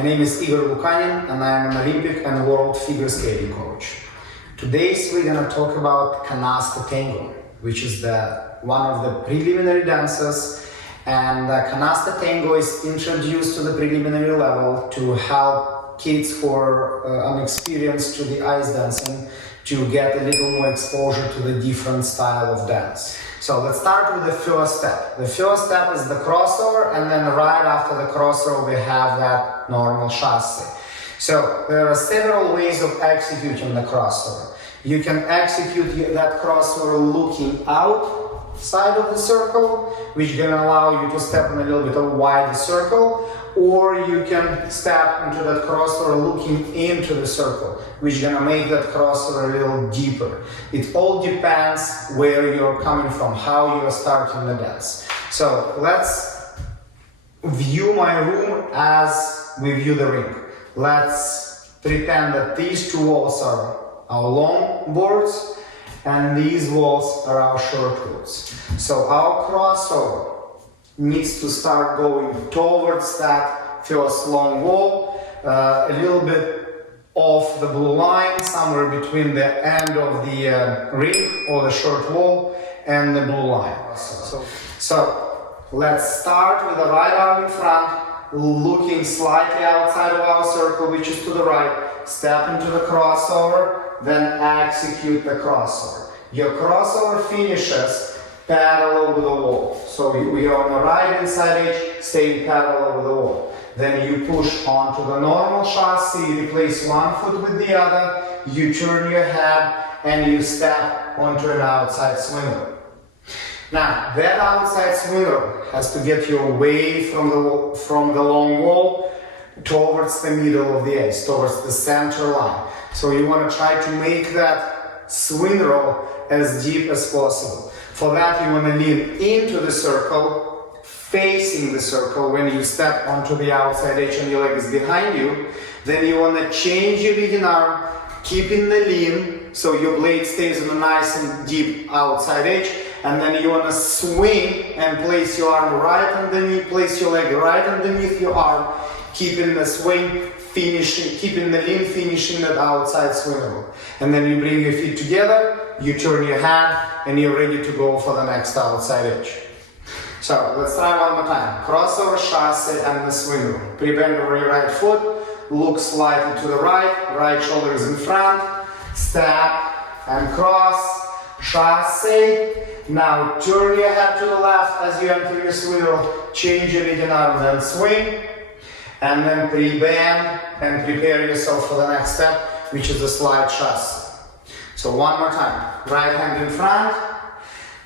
My name is Igor Lukanin and I am an Olympic and world figure skating coach. Today we're going to talk about Canasta Tango, which is one of the preliminary dances, and Canasta Tango is introduced to the preliminary level to help kids who are unexperienced to the ice dancing to get a little more exposure to the different style of dance. So let's start with the first step. The first step is the crossover, and then right after the crossover we have that normal chassé. So there are several ways of executing the crossover. You can execute that crossover looking outside of the circle, which can allow you to step in a little bit of wider circle, or you can step into that crossover looking into the circle, which is going to make that crossover a little deeper. It all depends where you're coming from, how you're starting the dance. So let's view my room as we view the ring. Let's pretend that these two walls are our long boards and these walls are our short boards. So our crossover needs to start going towards that first long wall, a little bت off the blue line, somewhere between the end of the ring or the short wall and the blue line. So let's start with the right arm in front, looking slightly outside of our circle, which is to the right, step into the crossover, then execute the crossover. Your crossover finishes parallel over the wall. So we are on the right inside edge, staying parallel over the wall. Then you push onto the normal chassé, you replace one foot with the other, you turn your head and you step onto an outside swinger. Now, that outside swinger has to get you away from the long wall towards the middle of the edge, towards the center line. So you want to try to make that swing roll as deep as possible. For that, you want to lean into the circle, facing the circle when you step onto the outside edge and your leg is behind you. Then you want to change your leading arm, keeping the lean, so your blade stays on a nice and deep outside edge. And then you want to swing and place your arm right underneath, place your leg right underneath your arm, keeping the swing, keeping the lean, finishing that outside swing roll. And then you bring your feet together, you turn your head, and you're ready to go for the next outside edge. So let's try one more time. Crossover, chassé, and the swing roll. Pre-bend over your right foot, look slightly to the right, right shoulder is in front, step and cross, chassé. Now turn your head to the left as you enter your swing roll, change your leading arm, then swing, and then pre-bend and prepare yourself for the next step, which is a slide chassé. So one more time, right hand in front,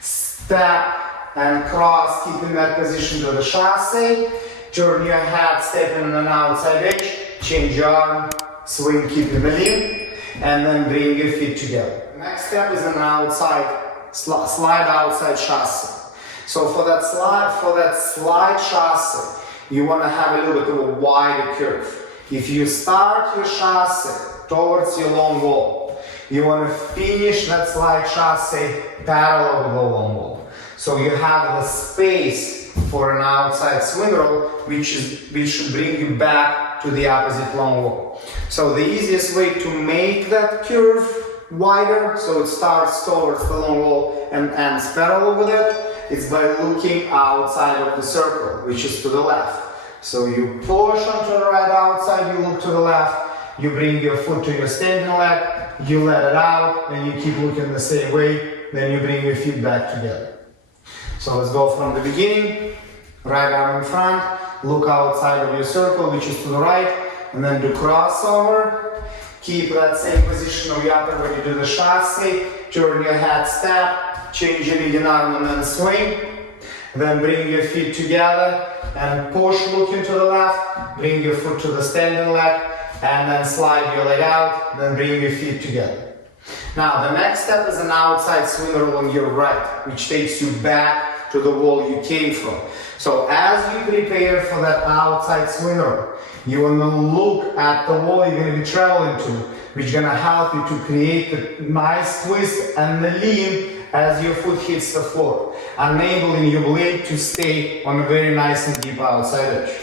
step and cross, keeping that position to the chassé, turn your head, stepping on an outside edge, change your arm, swing, keeping the lean, and then bring your feet together. Next step is an outside slide outside chassé. So for that slide chassé, you want to have a little bit of a wider curve. If you start your chassé towards your long wall, you want to finish that slide chassé parallel with the long wall. So you have the space for an outside swing roll, which should bring you back to the opposite long wall. So the easiest way to make that curve wider, so it starts towards the long wall and ends parallel with it, is by looking outside of the circle, which is to the left. So you push onto the right outside, you look to the left, you bring your foot to your standing leg, you let it out, and you keep looking the same way, then you bring your feet back together. So let's go from the beginning, right arm in front, look outside of your circle, which is to the right, and then do crossover. Keep that same position of your upper when you do the chassé, turn your head, step, change your leading arm and then swing. Then bring your feet together and push looking to the left, bring your foot to the standing leg, and then slide your leg out, then bring your feet together. Now the next step is an outside swing roll on your right, which takes you back to the wall you came from. So as you prepare for that outside swing roll, you want to look at the wall you're going to be traveling to, which is going to help you to create a nice twist and the lean as your foot hits the floor, enabling your blade to stay on a very nice and deep outside edge.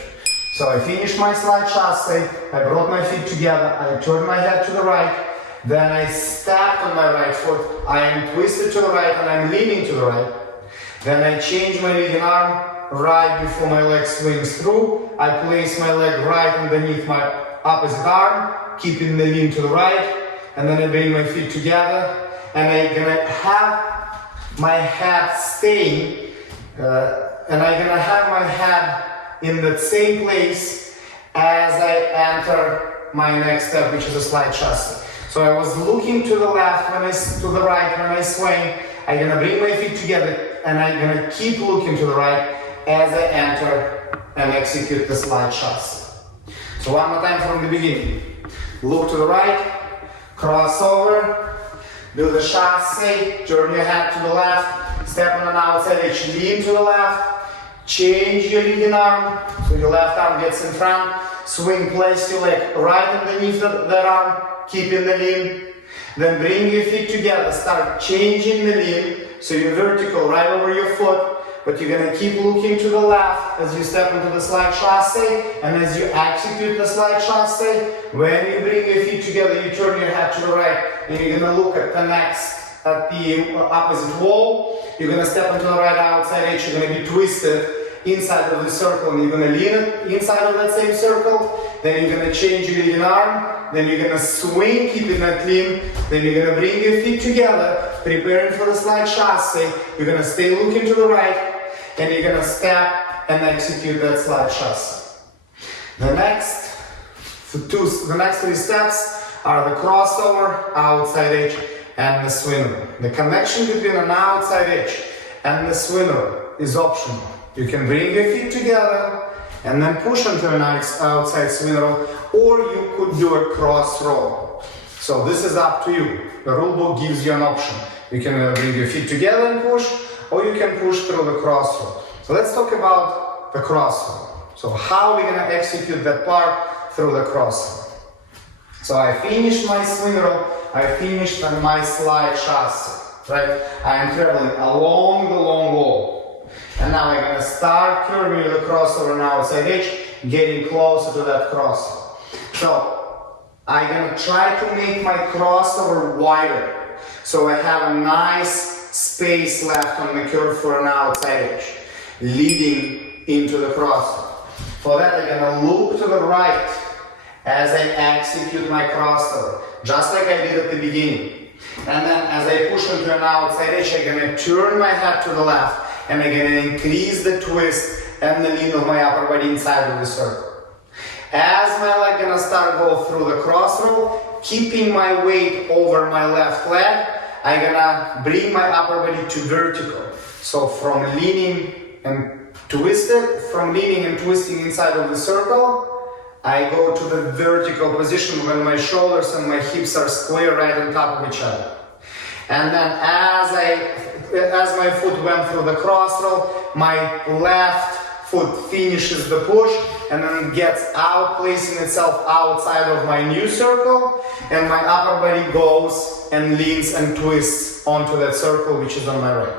So I finished my slide chassé, I brought my feet together, I turned my head to the right, then I stepped on my right foot, I am twisted to the right and I'm leaning to the right. Then I change my leading arm right before my leg swings through. I place my leg right underneath my opposite arm, keeping the lean to the right, and then I bring my feet together, and I'm gonna have my head staying, and I'm gonna have my head in the same place as I enter my next step, which is a slide chassé. So I was looking to the left to the right when I swing. I'm gonna bring my feet together, and I'm gonna keep looking to the right as I enter and execute the slide chassé. So one more time from the beginning. Look to the right, cross over, do the chassé, turn your head to the left, step on an outside edge, lean to the left, change your leading arm, so your left arm gets in front, swing, place your leg right underneath that arm, keeping the lean, then bring your feet together, start changing the lean, so you're vertical right over your foot, but you're going to keep looking to the left as you step into the slide chassé, and as you execute the slide chassé, when you bring your feet together, you turn your head to the right, and you're going to look at the opposite wall. You're going to step into the right outside edge, you're going to be twisted inside of the circle, and you're going to lean inside of that same circle, then you're going to change your leading arm, then you're going to swing, keeping that lean, then you're going to bring your feet together, preparing for the slide chassé, you're going to stay looking to the right, and you're going to step and execute that slide chassé. The next three steps are the crossover, outside edge, and the swinner. The connection between an outside edge and the swinner is optional. You can bring your feet together and then push into an outside swinner, or you could do a cross roll. So this is up to you. The rulebook gives you an option. You can bring your feet together and push, or you can push through the cross roll. So let's talk about the cross roll. So how are we going to execute that part through the cross roll? So I finished my swing roll, I finished my slide chassé, right? I am traveling along the long wall. And now I'm going to start curving the crossover and outside edge, getting closer to that crossover. So I'm going to try to make my crossover wider, so I have a nice space left on the curve for an outside edge, leading into the crossover. For that, I'm going to look to the right as I execute my crossover, just like I did at the beginning. And then as I push into an outside edge, I'm going to turn my head to the left, and I'm going to increase the twist and the lean of my upper body inside of the circle. As my leg going to start go through the cross roll, keeping my weight over my left leg, I'm going to bring my upper body to vertical. So from leaning and twisting inside of the circle, I go to the vertical position when my shoulders and my hips are square right on top of each other. And then as my foot went through the cross roll, my left foot finishes the push and then gets out, placing itself outside of my new circle, and my upper body goes and leans and twists onto that circle, which is on my right.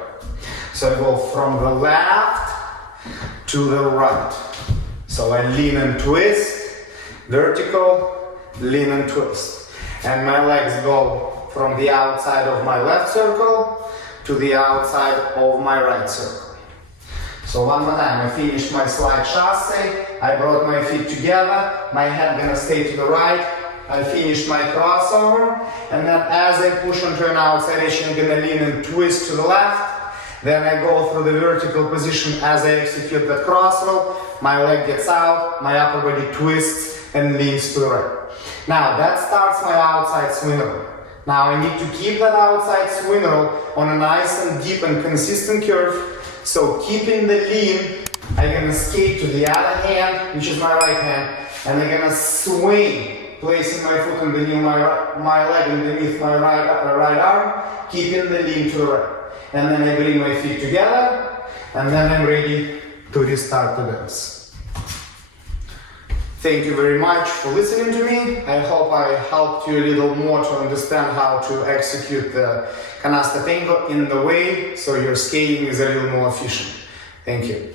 So I go from the left to the right. So I lean and twist, vertical, lean and twist. And my legs go from the outside of my left circle to the outside of my right circle. So one more time, I finished my slide chassé, I brought my feet together, my head gonna stay to the right, I finished my crossover, and then as I push onto an outside edge, I'm gonna lean and twist to the left, then I go through the vertical position as I execute that cross roll, my leg gets out, my upper body twists and leans to the right. Now that starts my outside swing roll. Now I need to keep that outside swing roll on a nice and deep and consistent curve. So keeping the lean, I'm gonna skate to the other hand, which is my right hand, and I'm gonna swing, placing my foot underneath my leg underneath my right arm, keeping the lean to the right. And then I bring my feet together, and then I'm ready to restart the dance. Thank you very much for listening to me. I hope I helped you a little more to understand how to execute the Canasta Tango in the way so your skating is a little more efficient. Thank you.